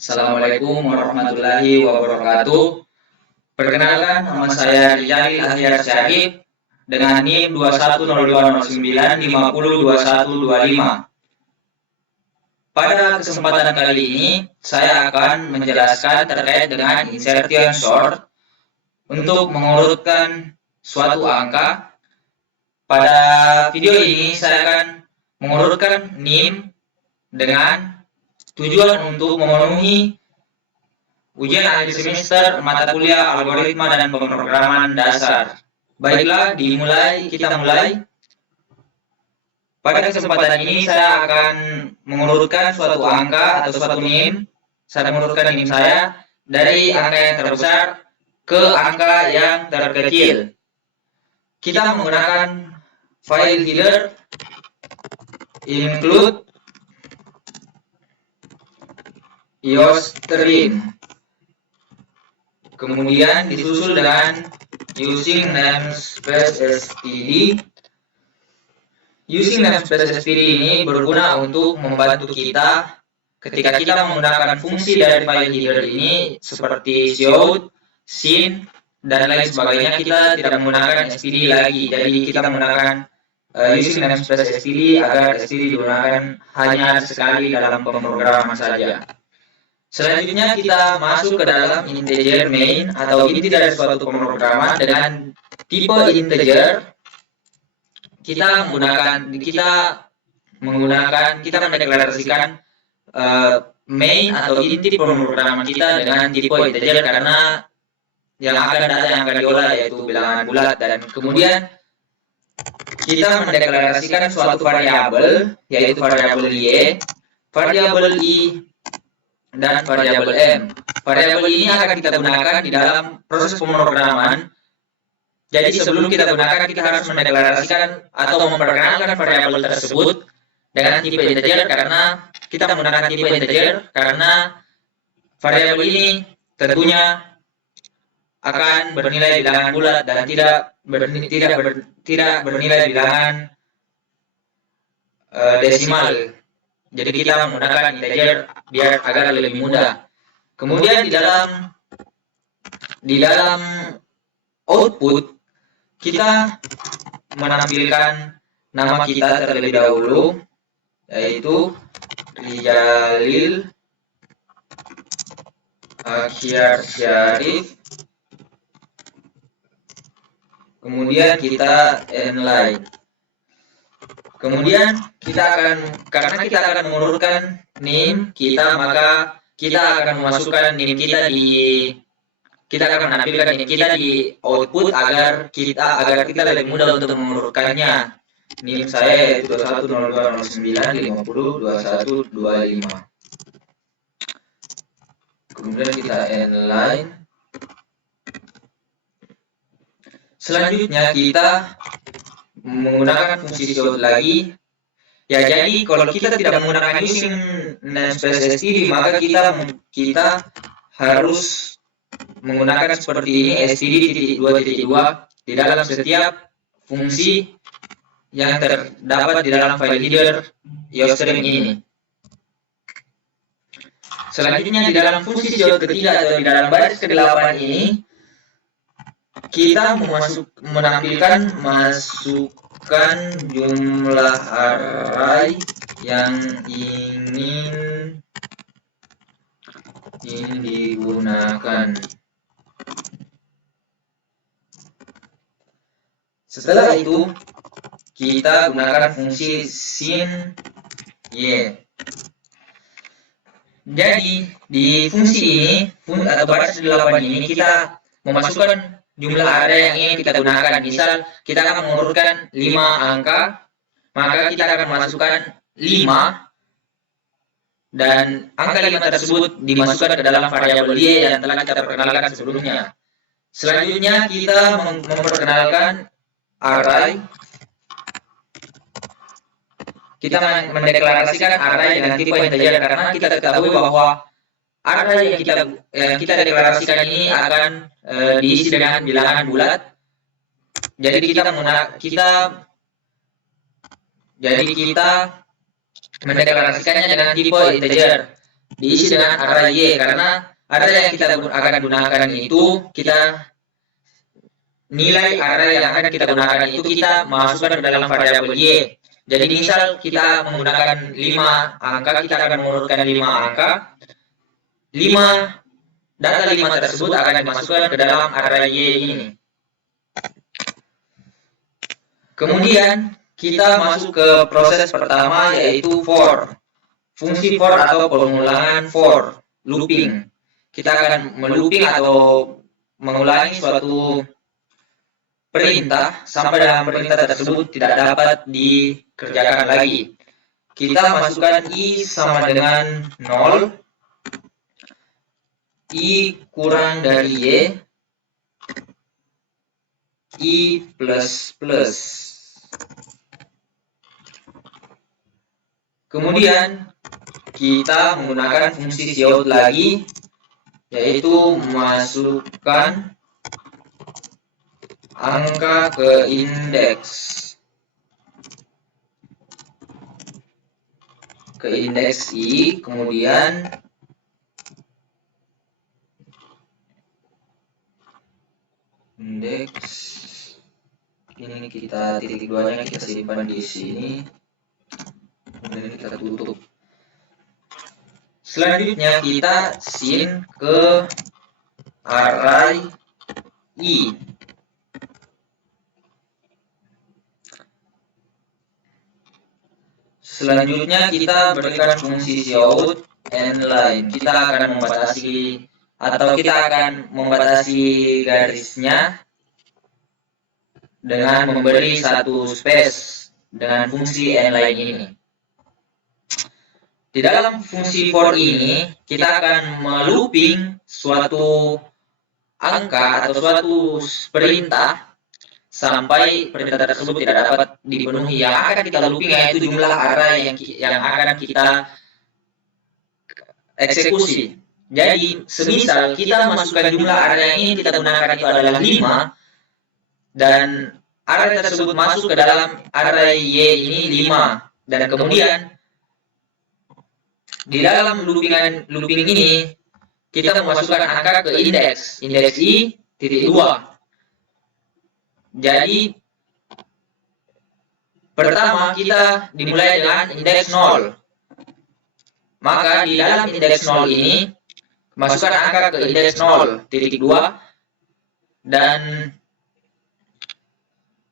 Assalamualaikum warahmatullahi wabarakatuh. Perkenalkan, nama saya Rizal Ahyar Syarif dengan NIM 210209502125. Pada kesempatan kali ini, saya akan menjelaskan terkait dengan insertion sort untuk mengurutkan suatu angka. Pada video ini, saya akan mengurutkan NIM dengan tujuan untuk memenuhi ujian akhir semester mata kuliah algoritma dan pemrograman dasar. Baiklah, kita mulai. Pada kesempatan ini saya akan mengurutkan suatu angka atau suatu NIM. Saya mengurutkan NIM saya dari angka yang terbesar ke angka yang terkecil. Kita menggunakan file header include iostream. Kemudian disusul dengan using namespace std. Using namespace std ini berguna untuk membantu kita ketika kita menggunakan fungsi dari file header ini seperti cout, sin, dan lain sebagainya. Kita tidak menggunakan std lagi, jadi kita menggunakan using namespace std agar std digunakan hanya sekali dalam pemrograman saja. Selanjutnya kita masuk ke dalam integer main atau inti dari suatu pemrograman dengan tipe integer. Kita mendeklarasikan main atau inti pemrograman kita dengan tipe integer karena yang akan diolah yaitu bilangan bulat, dan kemudian kita mendeklarasikan suatu variabel yaitu variabel y, variabel i, dan variabel m. Variabel ini akan kita gunakan di dalam proses pemrograman. Jadi sebelum kita gunakan, kita harus mendeklarasikan atau memperkenalkan variabel tersebut dengan tipe integer karena kita menggunakan tipe integer karena variabel ini tentunya akan bernilai bilangan bulat dan tidak bernilai bilangan desimal. Jadi kita menggunakan integer biar agar lebih mudah. Kemudian di dalam output kita menampilkan nama kita terlebih dahulu, yaitu Rizalil Ahyar Syarif. Kemudian kita inline. Kemudian karena kita akan mengurutkan NIM kita, maka kita akan memasukkan NIM kita kita akan menampilkan NIM kita di output agar kita lebih mudah untuk mengurutkannya. NIM saya yaitu 210209502125. Kemudian kita inline. Selanjutnya kita menggunakan fungsi cout lagi. Ya, jadi kalau kita tidak menggunakan using namespace std, maka kita harus menggunakan seperti ini, std.2.2 di dalam setiap fungsi yang terdapat di dalam file header iostream ini. Selanjutnya di dalam fungsi cout ketiga atau di dalam baris ke-8 ini, kita masukkan jumlah array yang ingin digunakan. Setelah itu kita gunakan fungsi sin y. Jadi di fungsi ini atau baris 8 ini kita memasukkan jumlah array yang ingin kita gunakan. Misal kita akan mengurutkan 5 angka, maka kita akan memasukkan 5 dan angka 5 tersebut dimasukkan ke dalam variabel y yang telah kita perkenalkan sebelumnya. Selanjutnya kita memperkenalkan array. Kita mendeklarasikan array dengan tipe integer karena kita ketahui bahwa array yang kita deklarasikan ini akan diisi dengan bilangan bulat. Jadi kita mendeklarasikannya dengan tipe integer. diisi dengan array Y, karena array yang kita akan gunakan itu, nilai array yang akan kita gunakan itu kita masukkan ke dalam variabel Y. Jadi misal kita menggunakan 5 angka, kita akan mengurutkan 5 angka. 5 data 5 tersebut akan dimasukkan ke dalam array Y ini. Kemudian kita masuk ke proses pertama, yaitu for. Fungsi for atau pengulangan for, looping. Kita akan melooping atau mengulangi suatu perintah sampai dalam perintah tersebut tidak dapat dikerjakan lagi. Kita masukkan I sama dengan 0, I kurang dari Y, I plus plus. Kemudian kita menggunakan fungsi cout lagi, yaitu masukkan angka ke indeks I, kemudian indeks ini kita titik duanya kita simpan di sini, kemudian kita tutup. Selanjutnya kita sin ke array I. Selanjutnya kita berikan fungsi cout n-line. Kita akan membatasi atau kita akan membatasi garisnya dengan memberi satu space dengan fungsi n-line ini. Di dalam fungsi for ini kita akan melooping suatu angka atau suatu perintah sampai perintah tersebut tidak dapat dipenuhi. Yang akan kita looping yaitu jumlah array yang akan kita eksekusi. Jadi semisal kita masukkan jumlah array yang ini kita gunakan itu adalah 5, dan array tersebut masuk ke dalam array Y ini 5, dan kemudian di dalam looping ini kita memasukkan angka ke indeks I titik 2. Jadi pertama kita dimulai dengan indeks 0. Maka di dalam indeks 0 ini masukkan angka ke indeks 0 titik 2, dan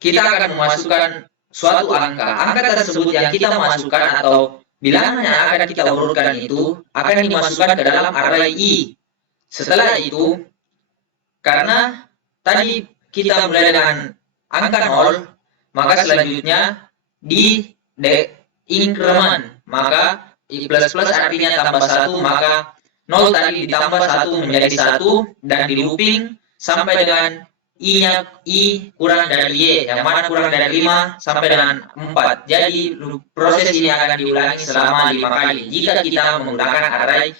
kita akan memasukkan suatu angka. Angka tersebut yang kita masukkan atau bilangan yang akan kita urutkan itu akan dimasukkan ke dalam array I. Setelah itu, karena tadi kita mulai dengan angka 0, maka selanjutnya di increment, maka I plus plus artinya tambah 1, maka 0 tadi ditambah 1 menjadi 1, dan di looping sampai dengan I-nya I kurang dari Y, yang mana kurang dari 5 sampai dengan 4. Jadi proses ini akan diulangi selama 5 kali jika kita menggunakan array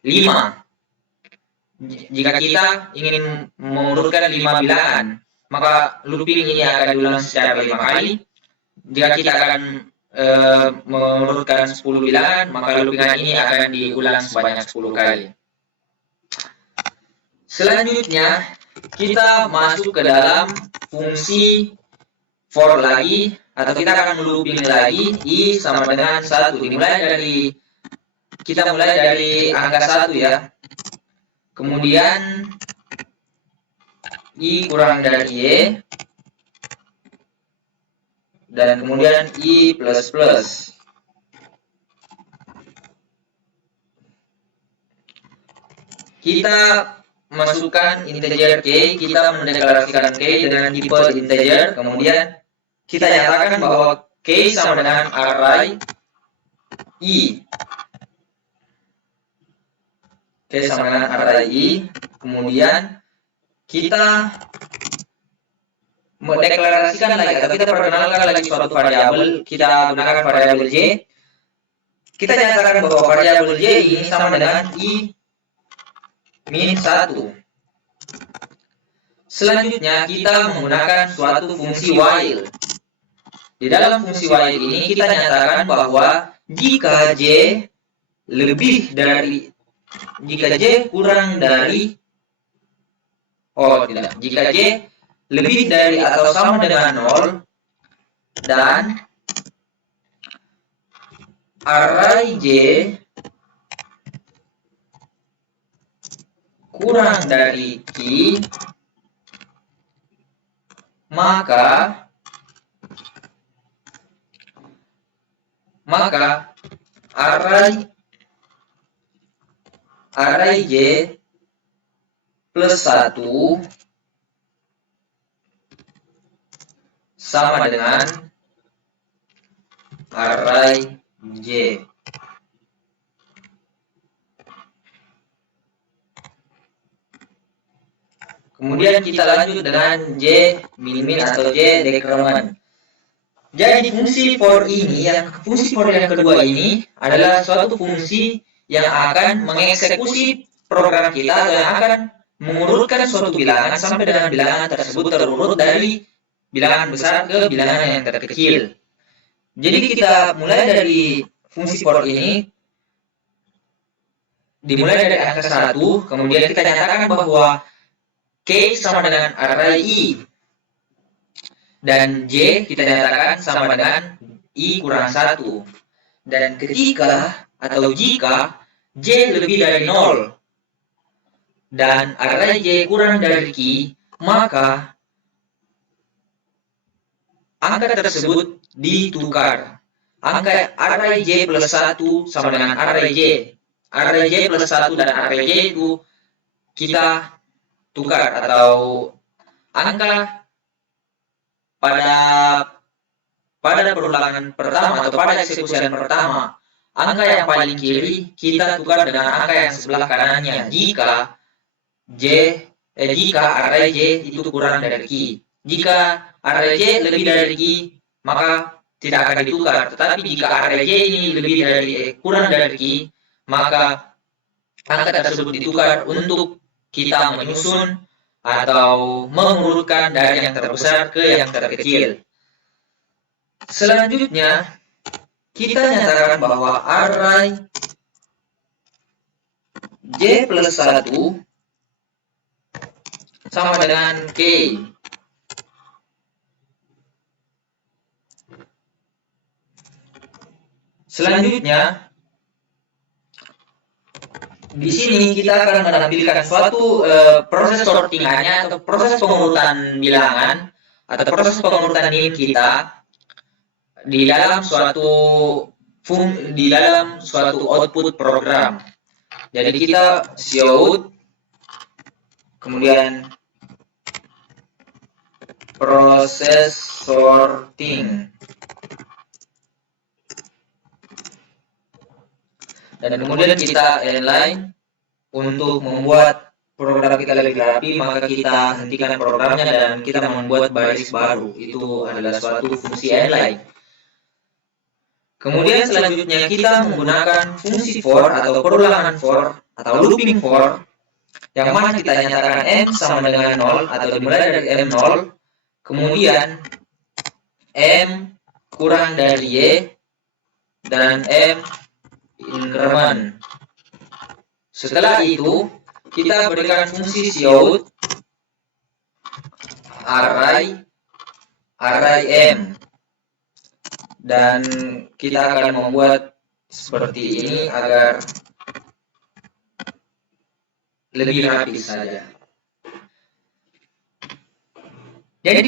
5. Jika kita ingin mengurutkan 5 bilangan, maka looping ini akan diulang secara 5 kali. Jika kita akan mengurutkan 10 bilangan, maka loopingan ini akan diulang sebanyak 10 kali. Selanjutnya, kita masuk ke dalam fungsi for lagi, atau kita akan looping lagi I sama dengan 1. Kita mulai dari angka 1 ya. Kemudian I kurang dari Y, dan kemudian I plus plus. Kita masukkan integer K, kita mendeklarasikan K dengan tipe integer, kemudian kita nyatakan bahwa K sama dengan array I. K sama dengan array I, kemudian kita mendeklarasikan lagi atau kita perkenalkan lagi suatu variabel. Kita gunakan variabel J. Kita nyatakan bahwa variabel J ini sama dengan I min 1. Selanjutnya kita menggunakan suatu fungsi while. Di dalam fungsi while ini kita nyatakan bahwa jika J lebih dari jika J kurang dari jika J lebih dari atau sama dengan 0 dan array J kurang dari Q, maka array J plus 1 sama dengan array J. Kemudian kita lanjut dengan J min atau J decrement. Jadi fungsi for yang kedua ini adalah suatu fungsi yang akan mengeksekusi program kita atau yang akan mengurutkan suatu bilangan sampai dengan bilangan tersebut terurut dari bilangan besar ke bilangan yang terkecil. Jadi kita mulai dari fungsi for ini, dimulai dari angka 1, kemudian kita nyatakan bahwa K sama dengan array I, dan J kita nyatakan sama dengan I kurang 1. Dan ketika atau jika J lebih dari 0 dan array J kurang dari Q, maka angka tersebut ditukar. Angka array J plus 1 sama dengan array J. Array J plus 1 dan array J itu kita tukar, atau angka pada perulangan pertama atau pada eksekusian pertama, angka yang paling kiri kita tukar dengan angka yang sebelah kanannya jika array J itu kurang dari Q. Jika array J lebih dari Q, maka tidak akan ditukar. Tetapi jika array J ini kurang dari Q, maka angka tersebut ditukar untuk kita menyusun atau mengurutkan dari yang terbesar ke yang terkecil. Selanjutnya, kita nyatakan bahwa array J plus 1 sama dengan K. Selanjutnya, di sini kita akan menampilkan suatu proses sortingannya atau proses pengurutan bilangan atau proses pengurutan nilai kita di dalam suatu output program. Jadi kita cout kemudian proses sorting, dan kemudian kita inline untuk membuat program kita lebih rapi, maka kita hentikan programnya dan kita membuat baris baru. Itu adalah suatu fungsi inline. Kemudian selanjutnya kita menggunakan fungsi for atau perulangan for atau looping for, yang mana kita nyatakan M sama dengan 0 atau dimulai dari M0, kemudian M kurang dari Y dan M increment. Setelah itu kita berikan fungsi cout array M, dan kita akan membuat seperti ini agar lebih rapi saja. Jadi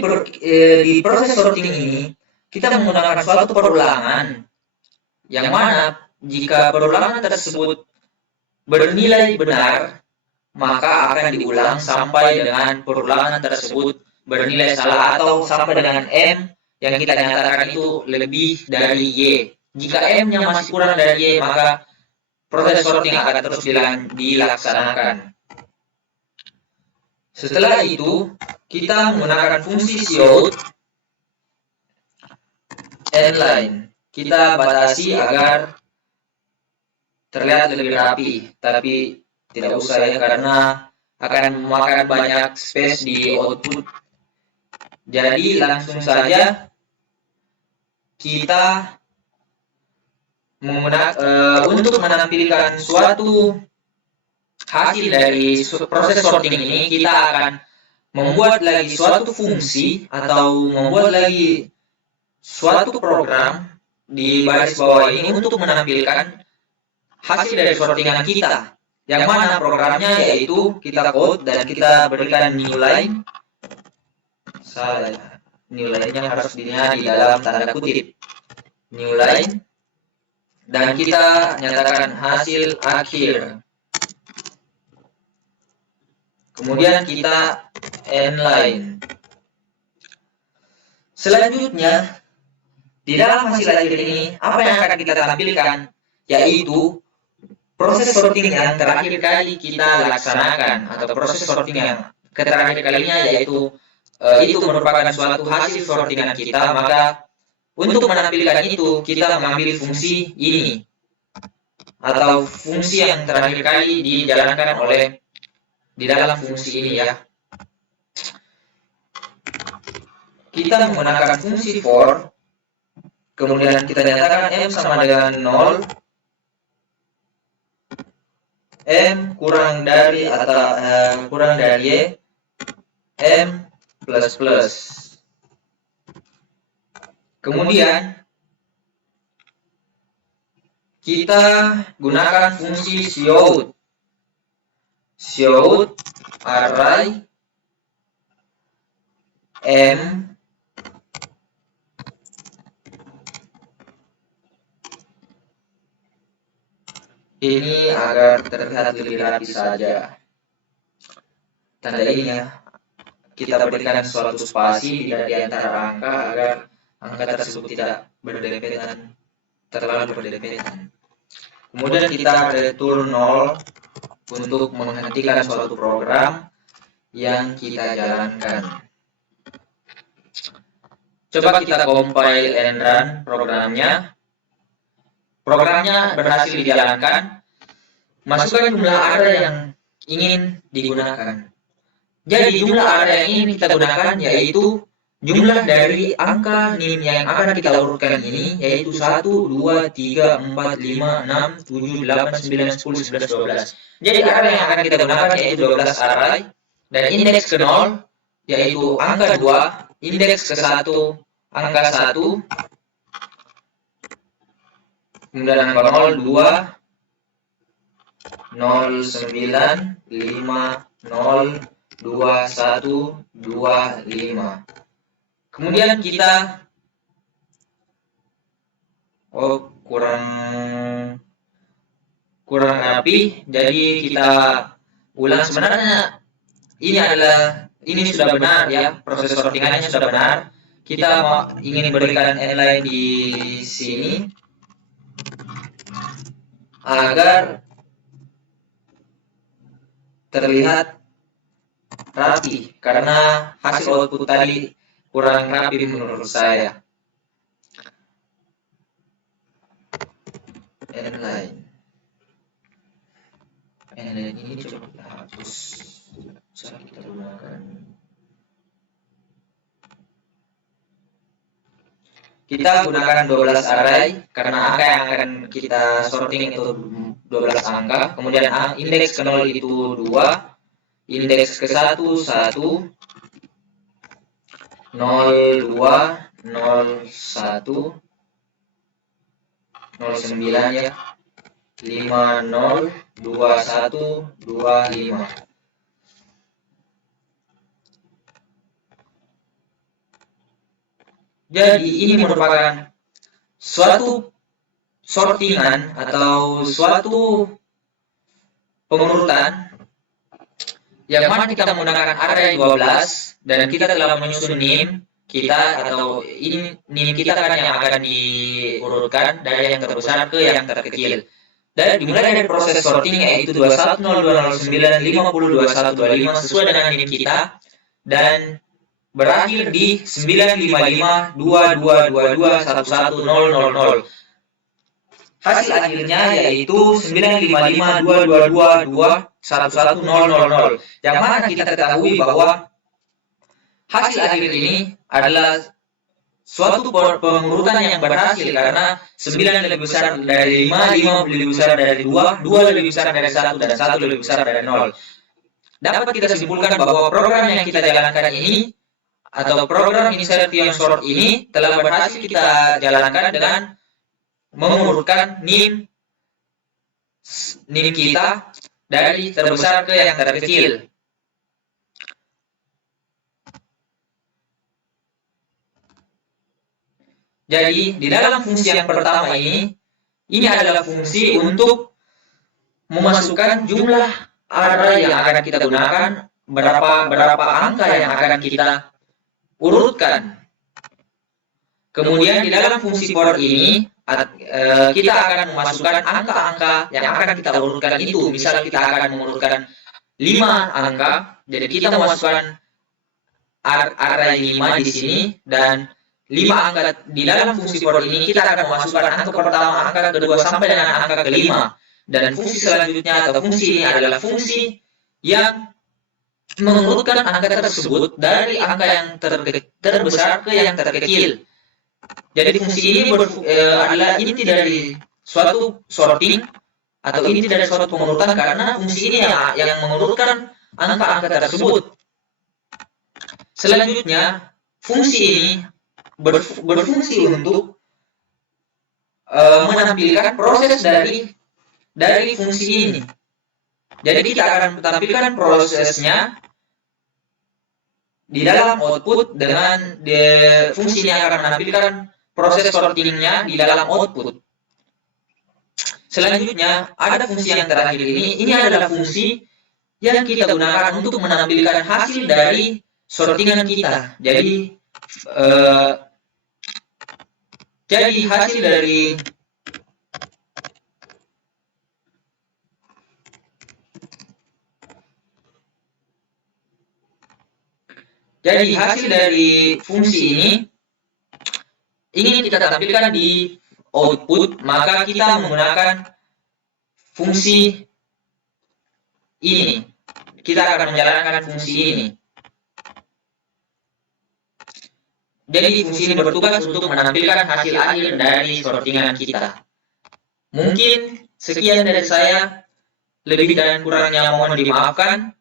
di proses sorting ini kita menggunakan suatu perulangan, yang mana jika perulangan tersebut bernilai benar, maka akan diulang sampai dengan perulangan tersebut bernilai salah atau sampai dengan M yang kita nyatakan itu lebih dari Y. Jika M-nya masih kurang dari Y, maka proses sorting akan terus dilaksanakan. Setelah itu, kita menggunakan fungsi cout inline. Kita batasi agar terlihat lebih rapi, tapi tidak usah ya, karena akan memakan banyak space di output. Jadi langsung saja kita menggunakan untuk menampilkan suatu hasil dari proses sorting ini, kita akan membuat lagi suatu fungsi atau membuat lagi suatu program di baris bawah ini untuk menampilkan hasil dari sortingan kita. Yang mana programnya yaitu kita code dan kita berikan new line. Salah, new line-nya harus dilihat di dalam tanda kutip. New line. Dan kita nyatakan hasil akhir. Kemudian kita end line. Selanjutnya, di dalam hasil akhir ini, apa yang akan kita tampilkan? Yaitu proses sorting yang terakhir kali kita laksanakan, atau proses sorting yang terakhir kalinya, yaitu itu merupakan suatu hasil sortingan kita. Maka untuk menampilkan itu, kita mengambil fungsi ini, atau fungsi yang terakhir kali dijalankan oleh di dalam fungsi ini ya. Kita menggunakan fungsi for, kemudian kita nyatakan M sama dengan 0, M kurang dari atau kurang dari Y, M plus plus. Kemudian kita gunakan fungsi shout. Shout array M ini agar terlihat lebih rapi saja. Tanda ini ya, kita berikan suatu spasi di antara angka agar angka tersebut tidak berdempetan, terlalu berdempetan. Kemudian kita return 0 untuk menghentikan suatu program yang kita jalankan. Coba kita compile and run programnya. Programnya berhasil dijalankan. Masukkan jumlah array yang ingin digunakan. Jadi jumlah array yang ingin kita gunakan yaitu jumlah dari angka NIM yang akan kita urutkan ini, yaitu 1, 2, 3, 4, 5, 6, 7, 8, 9, 10, 11, 12. Jadi array yang akan kita gunakan yaitu 12 array, dan indeks ke 0 yaitu angka 2, indeks ke 1 angka 1, kemudian angka 0, 2, 0, 9, 5, 0, 2, 1, 2, 5. Kemudian kita kurang rapi, jadi kita ulang. Sebenarnya ini sudah benar ya, proses sortingannya sudah benar. Kita ingin berikan inline di sini agar terlihat rapi, karena hasil output tadi kurang rapi menurut saya. Inline ini coba kita hapus. Bisa kita gunakan. Kita gunakan 12 array karena angka yang akan kita sorting itu 12 angka. Kemudian indeks ke 0 itu 2, indeks ke 1 1, 0, 2, 0, 1, 0, 9 ya, 5, 0, 2, 1, 2, 5. Jadi ini merupakan suatu sortingan atau suatu pengurutan yang mana kita menggunakan array 12 dan kita telah menyusun NIM kita, atau ini NIM kita kan yang akan diurutkan dari yang terbesar ke yang terkecil. Dan dimulai dari proses sorting yaitu 210209502125 sesuai dengan NIM kita, dan berakhir di 95522221100. Hasil akhirnya yaitu 95522221100, yang mana kita ketahui bahwa hasil akhir ini adalah suatu pengurutan yang berhasil karena 9 lebih besar dari 5, 5 lebih besar dari 2, 2 lebih besar dari 1, dan 1 lebih besar dari 0. Dapat kita simpulkan bahwa program yang kita jalankan ini atau program insertion sort ini telah berhasil kita jalankan dengan mengurutkan NIM kita dari terbesar ke yang terkecil. Jadi, di dalam fungsi yang pertama ini adalah fungsi untuk memasukkan jumlah array yang akan kita gunakan, berapa angka yang akan kita urutkan. Kemudian di dalam fungsi for ini, kita akan memasukkan angka-angka yang akan kita urutkan itu. Misal kita akan mengurutkan 5 angka, jadi kita memasukkan array 5 di sini, dan 5 angka di dalam fungsi for ini kita akan memasukkan angka pertama, angka kedua sampai dengan angka kelima. Dan fungsi selanjutnya atau fungsi ini adalah fungsi yang mengurutkan angka tersebut dari angka yang terbesar ke yang terkecil. Jadi fungsi ini adalah inti dari suatu sorting atau inti dari suatu pengurutan karena fungsi ini yang mengurutkan angka-angka tersebut. Selanjutnya, fungsi ini berfungsi untuk menampilkan proses dari fungsi ini. Jadi kita akan menampilkan prosesnya di dalam output dengan fungsi ini akan menampilkan proses sortingnya di dalam output. Selanjutnya ada fungsi yang terakhir ini adalah fungsi yang kita gunakan untuk menampilkan hasil dari sortingan kita. Jadi hasil dari fungsi ini ingin kita tampilkan di output, maka kita menggunakan fungsi ini. Kita akan menjalankan fungsi ini. Jadi fungsi ini bertugas untuk menampilkan hasil akhir dari sortingan kita. Mungkin sekian dari saya, lebih dan kurangnya mohon dimaafkan.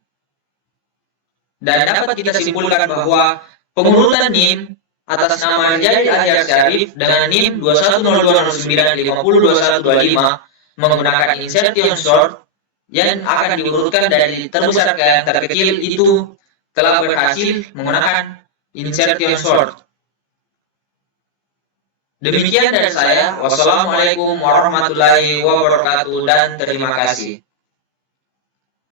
Dan dapat kita simpulkan bahwa pengurutan NIM atas nama Jadi Ahyar Syarif dengan NIM 210209502125 menggunakan insertion sort yang akan diurutkan dari terbesar ke yang terkecil itu telah berhasil menggunakan insertion sort. Demikian dari saya. Wassalamualaikum warahmatullahi wabarakatuh dan terima kasih.